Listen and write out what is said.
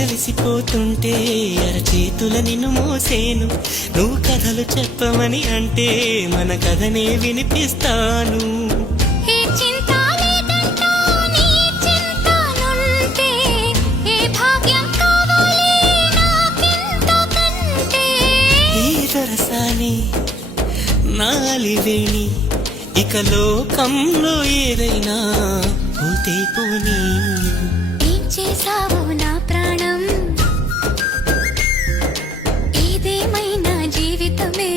అలసిపోతుంటే అరచేతుల నిన్ను మోసేను. నువ్వు కథలు చెప్పమని అంటే మన కథనే వినిపిస్తాను. ఏ చింత లేదంటూ నీ చింతలుంటే, ఏ భాగ్యం కావాలి నాకింతకంటే. ఈ దొరసాని నాలివేణి ఇక లోకంలో ఏదైనా పోతే పోనీ. ఏం చేసావు నా ప్రాణం, ఏదేమైనా జీవితమే